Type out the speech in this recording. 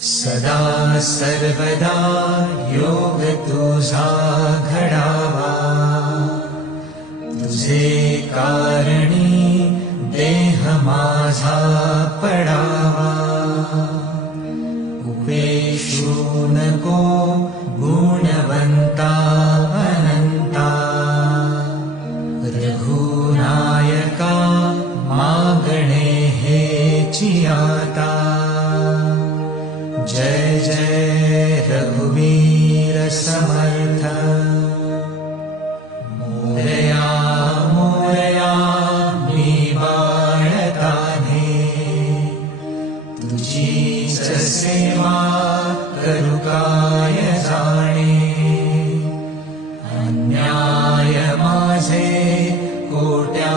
सदा सर्वदा योग तुझा घडावा, तुझे कारणी देह माझा पडावा. उपेशू नको गुणवंता अनंता, रघुनायका मागणे हेची आता. जय जय रघुवीर समर्थ. मोरया मोरया मी बाळताने, तुझीच सेवा करू काय जाणे. अन्याय माझे कोट्या